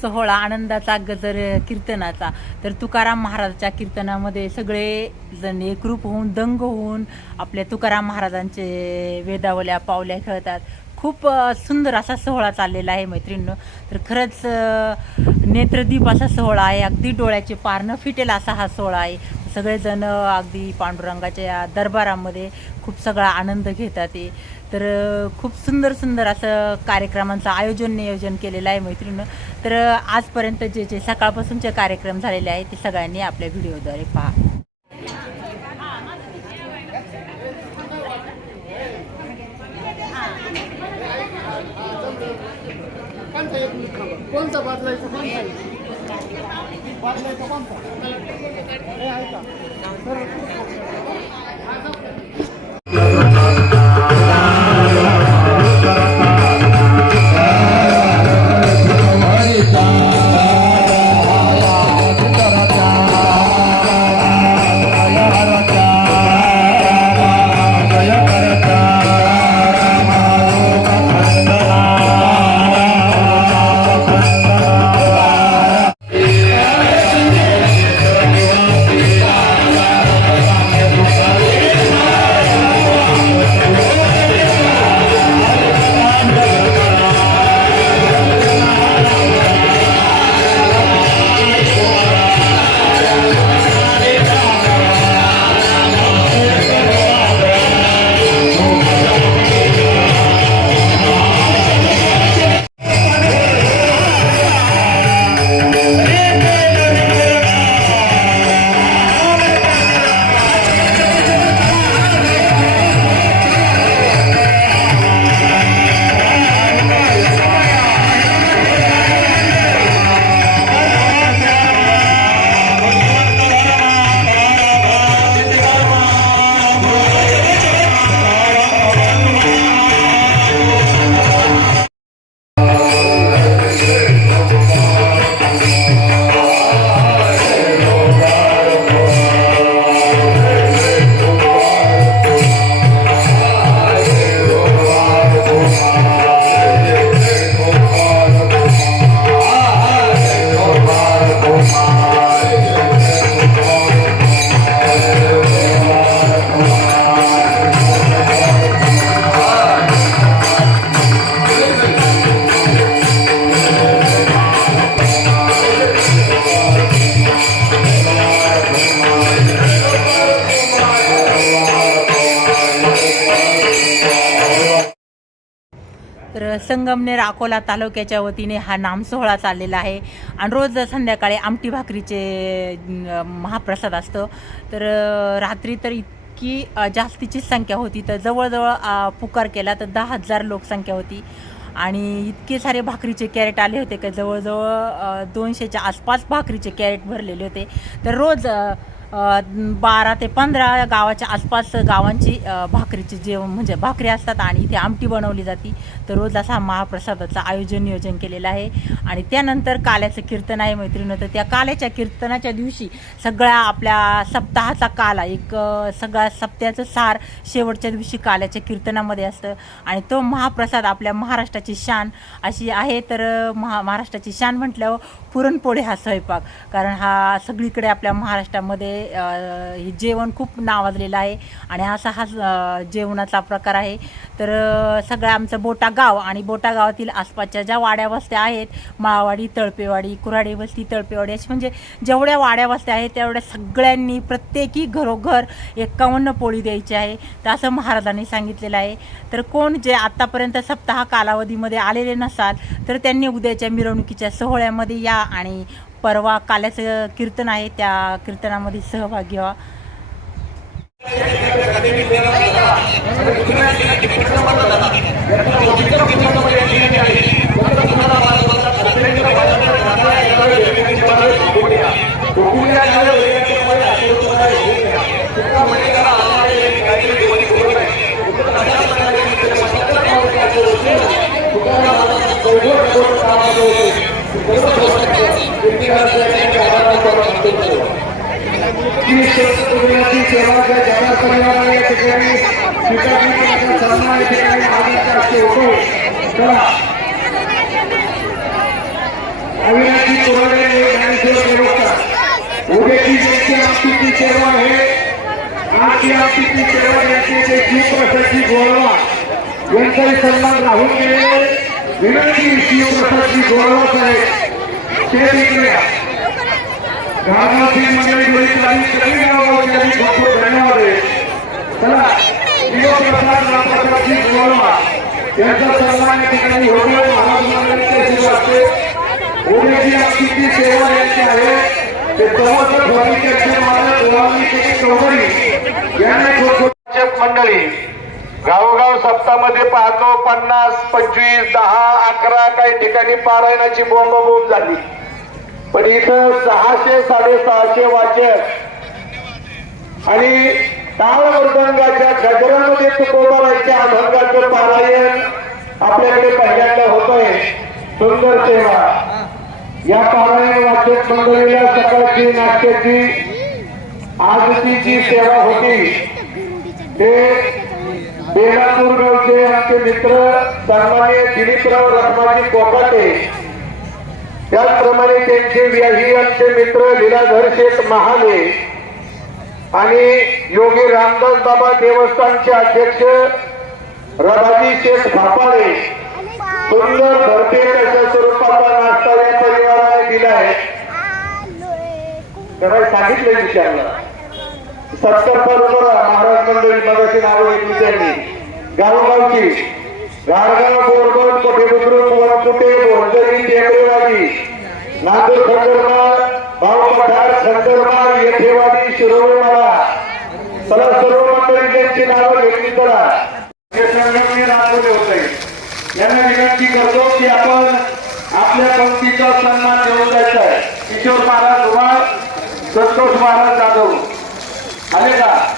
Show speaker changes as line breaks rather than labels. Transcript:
सोहळा आनंदाचा गजर कीर्तनाचा. तर तुकाराम महाराजाच्या कीर्तनामध्ये सगळे जण एकरूप होऊन दंग होऊन आपल्या तुकाराम महाराजांचे वेदावल्या पावल्या खेळतात. खूप सुंदर असा सोहळा चाललेला आहे मैत्रिणीनं. तर खरंच नेत्रदीप असा सोहळा आहे. अगदी डोळ्याचे पारणं फिटेल असा हा सोहळा आहे. सगळेजण अगदी पांडुरंगाच्या दरबारामध्ये खूप सगळा आनंद घेतात ते तर खूप सुंदर सुंदर असं कार्यक्रमांचं आयोजन नियोजन केलेलं आहे मैत्रिणीनं. तर आजपर्यंत जे जे सकाळपासूनचे कार्यक्रम झालेले आहेत ते सगळ्यांनी आपल्या व्हिडिओद्वारे पहा.
कोणता कोणता
संगमनेर अकोला तालुक्याच्या वतीने हा नाम सोहळा चाललेला आहे. आणि रोज संध्याकाळी आमटी भाकरीचे महाप्रसाद असतो. तर रात्री तर इतकी जास्तीची संख्या होती. तर जवळजवळ पुकार केला तर दहा हजार लोकसंख्या होती. आणि इतके सारे भाकरीचे कॅरेट आले होते का जवळजवळ दोनशेच्या आसपास भाकरीचे कॅरेट भरलेले होते. तर रोज बारा ते पंधरा गावाच्या आसपास गावांची भाकरीची जेवण म्हणजे भाकरी असतात आणि इथे आमटी बनवली जाते. तर रोज असा महाप्रसादाचं आयोजन नियोजन केलेलं आहे. आणि त्यानंतर काल्याचं कीर्तन आहे मैत्रिणी तर त्या काल्याच्या कीर्तनाच्या दिवशी सगळ्या आपल्या सप्ताहाचा काला एक सगळ्या सगळा सप्त्याचं सार शेवटच्या दिवशी काल्याच्या कीर्तनामध्ये असतं. आणि तो महाप्रसाद आपल्या महाराष्ट्राची शान अशी आहे. तर महा महाराष्ट्राची शान म्हटल्यावर पुरणपोळी हा स्वयंपाक. कारण हा सगळीकडे आपल्या महाराष्ट्रामध्ये हे जेवण खूप नावाजलेलं आहे आणि असा हा जेवणाचा प्रकार आहे. तर सगळं आमचं बोटा गाव आणि बोटा गावातील आसपासच्या ज्या वाड्या वस्त्या आहेत माळवाडी तळपेवाडी कुऱ्हाडी वस्ती तळपेवाडी अशी म्हणजे जेवढ्या वाड्या वस्त्या आहेत तेवढ्या सगळ्यांनी प्रत्येकी घरोघर एकावन्न पोळी द्यायची आहे. तर असं महाराजांनी सांगितलेलं आहे. तर कोण जे आत्तापर्यंत सप्ताह कालावधीमध्ये आलेले नसाल तर त्यांनी उद्याच्या मिरवणुकीच्या सोहळ्यामध्ये या आणि परवा काल्याचं कीर्तन आहे त्या कीर्तनामध्ये सहभागी व्हा
Thank you. यांचाही सन्मान राहून गेले विनंती शिवप्रसादजी गोळवा साहेब ते इकडे या. मंडळी गरीब गावाची खूप खूप धन्यवाद आहे. चला शिवप्रसाद यांचा सन्मान या ठिकाणी होतो महाराज मंडळीच्या आमची सेवा यांची आहे ते मालक चौधरी यांना मंडळी. गावोगाव सप्तामध्ये पाहतो पन्नास पंचवीस दहा अकरा काही ठिकाणी पारायणाची बोंब बोंब झाली. पण इथं सहाशे साडेसहाशे वाचक आणि टाळ मृदंगाच्या गजरामध्ये तुकोबाराच्या अभंगाचं पारायण आपल्याकडे पहिल्यांदा होतंय. सुंदर सेवा. या पारायण वाचक मंडळीला सकाळची नाट्याची आजची जी सेवा होती. ते बेलापूर गावचे आमचे मित्र सन्मान्य दिलीपराव रखमाजी कोकाटे त्याचप्रमाणे त्यांचे व्याही आमचे मित्र लीलाधर शेठ महाले आणि योगी रामदास बाबा देवस्थानचे अध्यक्ष रबाजी शेठ भापाळे. सुंदर भरपेट अशा स्वरूपाचा नाश्ता या परिवाराने दिलाय त्याला सांगितलंय विचारला. सत्तर बरोबर महाराज मंडळी मगाशी नावं घेतली त्यांनी. गावोगावची. गाडगाव बोरगड कोठे बुद्रुक टेंबरेवाडी नांदूर खंडरमाळ भाव पठार खंडरमाळ येथेवाडी शिरोळमाळा. चला सर्व मंडळी त्यांची नावं घेतली चला. हे संघटने राबवले होते यांना विनंती करतो की आपण आपल्या पंक्तीचा सन्मान देऊन आहे. किशोर महाराज उमाळ संतोष महाराज जाधव. आले